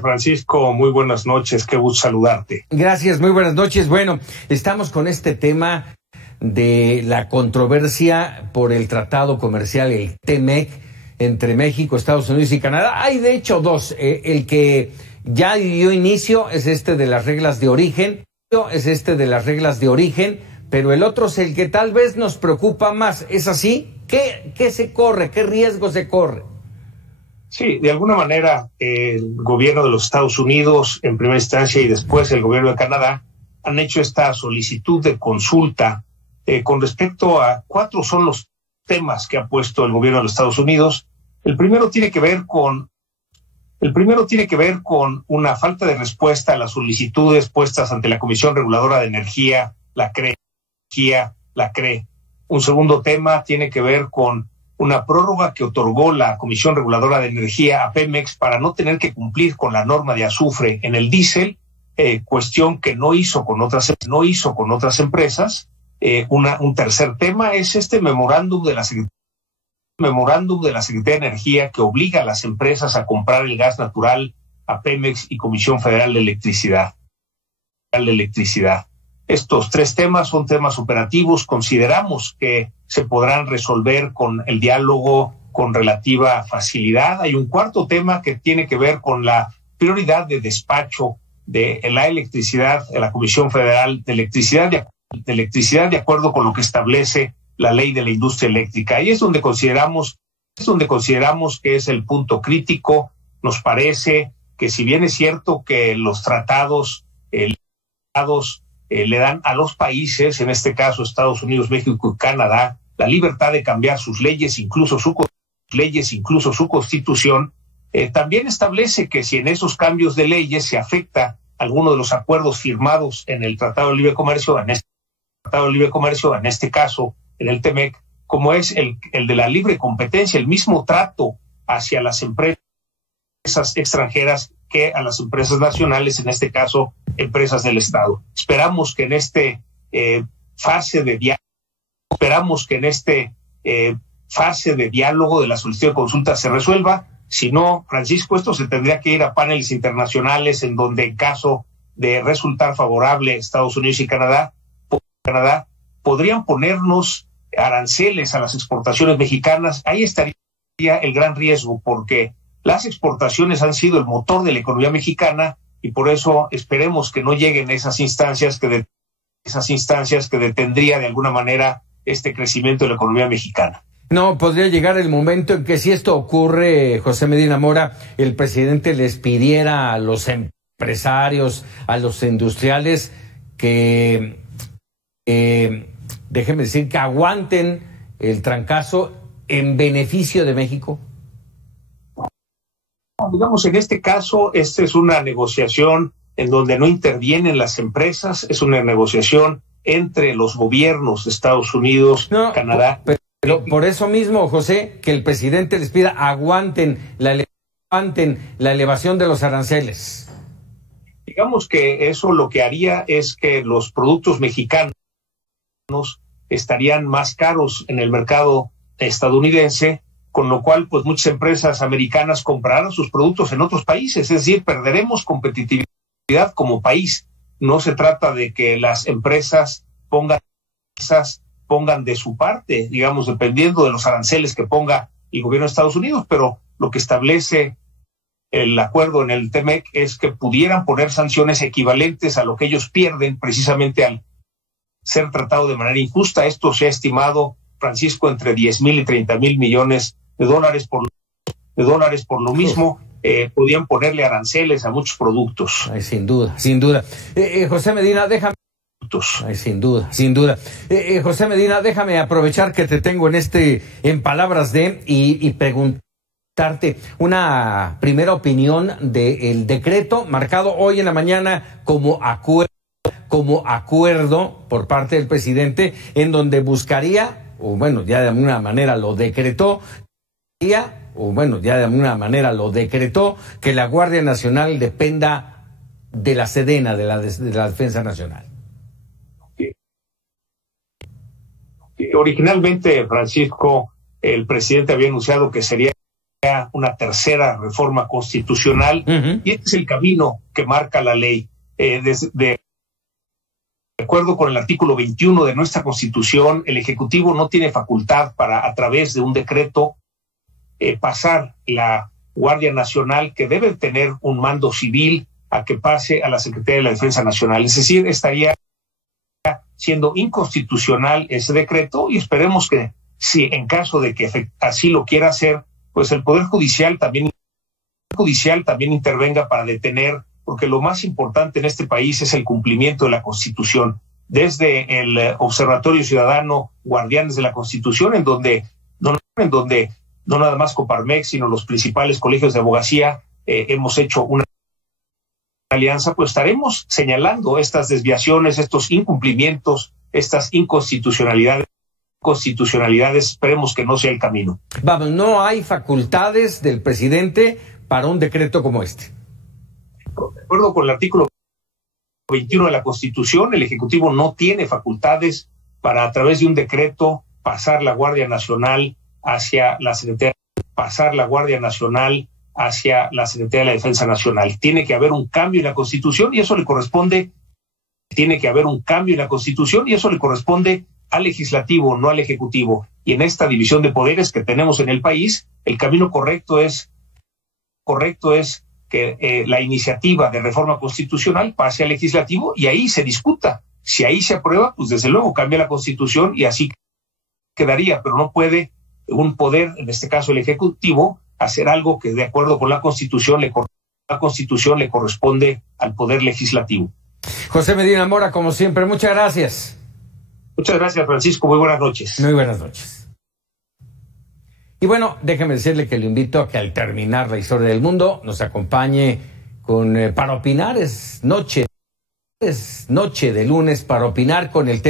Francisco, muy buenas noches, qué gusto saludarte. Gracias, muy buenas noches. Bueno, estamos con este tema de la controversia por el tratado comercial, el TMEC, entre México, Estados Unidos y Canadá. Hay de hecho dos, el que ya dio inicio es este de las reglas de origen, pero el otro es el que tal vez nos preocupa más. ¿Es así? ¿Qué se corre? ¿Qué riesgo se corre? Sí, de alguna manera el gobierno de los Estados Unidos en primera instancia y después el gobierno de Canadá han hecho esta solicitud de consulta con respecto a 4 son los temas que ha puesto el gobierno de los Estados Unidos. El primero tiene que ver con una falta de respuesta a las solicitudes puestas ante la Comisión Reguladora de Energía, la CRE. Un segundo tema tiene que ver con una prórroga que otorgó la Comisión Reguladora de Energía a Pemex para no tener que cumplir con la norma de azufre en el diésel, cuestión que no hizo con otras empresas. Un tercer tema es este memorándum de la Secretaría de Energía que obliga a las empresas a comprar el gas natural a Pemex y Comisión Federal de Electricidad. Estos 3 temas son temas operativos. Consideramos que se podrán resolver con el diálogo con relativa facilidad. Hay un cuarto tema que tiene que ver con la prioridad de despacho de la electricidad de la Comisión Federal de Electricidad, de acuerdo con lo que establece la ley de la industria eléctrica. Y es donde consideramos que es el punto crítico. Nos parece que si bien es cierto que los tratados le dan a los países, en este caso Estados Unidos, México y Canadá, la libertad de cambiar sus leyes, incluso su constitución, también establece que si en esos cambios de leyes se afecta alguno de los acuerdos firmados en el Tratado de Libre Comercio, en este caso en el TMEC, como es el de la libre competencia, el mismo trato hacia las empresas extranjeras que a las empresas nacionales, en este caso empresas del Estado. Esperamos que en fase de diálogo de la solicitud de consulta se resuelva. Si no, Francisco, esto se tendría que ir a paneles internacionales en donde, en caso de resultar favorable Estados Unidos y Canadá podrían ponernos aranceles a las exportaciones mexicanas. Ahí estaría el gran riesgo, porque las exportaciones han sido el motor de la economía mexicana y por eso esperemos que no lleguen esas instancias que detendría de alguna manera este crecimiento de la economía mexicana. No, podría llegar el momento en que si esto ocurre, José Medina Mora, el presidente les pidiera a los empresarios, a los industriales que, déjenme decir, que aguanten el trancazo en beneficio de México. Digamos, en este caso, esta es una negociación en donde no intervienen las empresas, es una negociación entre los gobiernos de Estados Unidos, Canadá. Pero por eso mismo, José, que el presidente les pida aguanten la elevación de los aranceles. Digamos que eso lo que haría es que los productos mexicanos estarían más caros en el mercado estadounidense, con lo cual pues muchas empresas americanas comprarán sus productos en otros países, es decir, perderemos competitividad como país. No se trata de que las empresas pongan de su parte, digamos, dependiendo de los aranceles que ponga el gobierno de Estados Unidos, pero lo que establece el acuerdo en el TMEC es que pudieran poner sanciones equivalentes a lo que ellos pierden precisamente al ser tratado de manera injusta. Esto se ha estimado, Francisco, entre 10,000 y 30,000 millones de dólares por lo mismo. Podían ponerle aranceles a muchos productos. Ay, sin duda. José Medina, déjame. Ay, sin duda. José Medina, déjame aprovechar que te tengo en palabras y preguntarte una primera opinión del decreto marcado hoy en la mañana como acuerdo por parte del presidente, en donde buscaría, o bueno, ya de alguna manera lo decretó, que la Guardia Nacional dependa de la Sedena, de la Defensa Nacional. Originalmente, Francisco, el presidente había anunciado que sería una tercera reforma constitucional, y este es el camino que marca la ley. De acuerdo con el artículo 21 de nuestra Constitución, el Ejecutivo no tiene facultad para, a través de un decreto, pasar la Guardia Nacional, que debe tener un mando civil, a que pase a la Secretaría de la Defensa Nacional. Es decir, estaría siendo inconstitucional ese decreto, y esperemos que, si en caso de que así lo quiera hacer, pues el Poder Judicial también intervenga para detener, porque lo más importante en este país es el cumplimiento de la Constitución. Desde el Observatorio Ciudadano Guardianes de la Constitución, en donde no nada más Coparmex, sino los principales colegios de abogacía hemos hecho una alianza, pues estaremos señalando estas desviaciones, estos incumplimientos, estas inconstitucionalidades. Esperemos que no sea el camino. Vamos, no hay facultades del presidente para un decreto como este. De acuerdo con el artículo 21 de la Constitución, el Ejecutivo no tiene facultades para, a través de un decreto, pasar la Guardia Nacional hacia la Secretaría de la Defensa Nacional. Tiene que haber un cambio en la Constitución, y eso le corresponde. Al Legislativo, no al Ejecutivo. Y en esta división de poderes que tenemos en el país, el camino correcto es que la iniciativa de reforma constitucional pase al Legislativo y ahí se discuta. Si ahí se aprueba, pues desde luego cambia la Constitución y así quedaría, pero no puede un poder, en este caso el Ejecutivo, hacer algo que de acuerdo con la Constitución le corresponde al Poder Legislativo. José Medina Mora, como siempre, muchas gracias. Muchas gracias, Francisco. Muy buenas noches. Muy buenas noches. Y bueno, déjeme decirle que le invito a que al terminar la historia del mundo nos acompañe para opinar. Es noche de lunes para opinar con el tema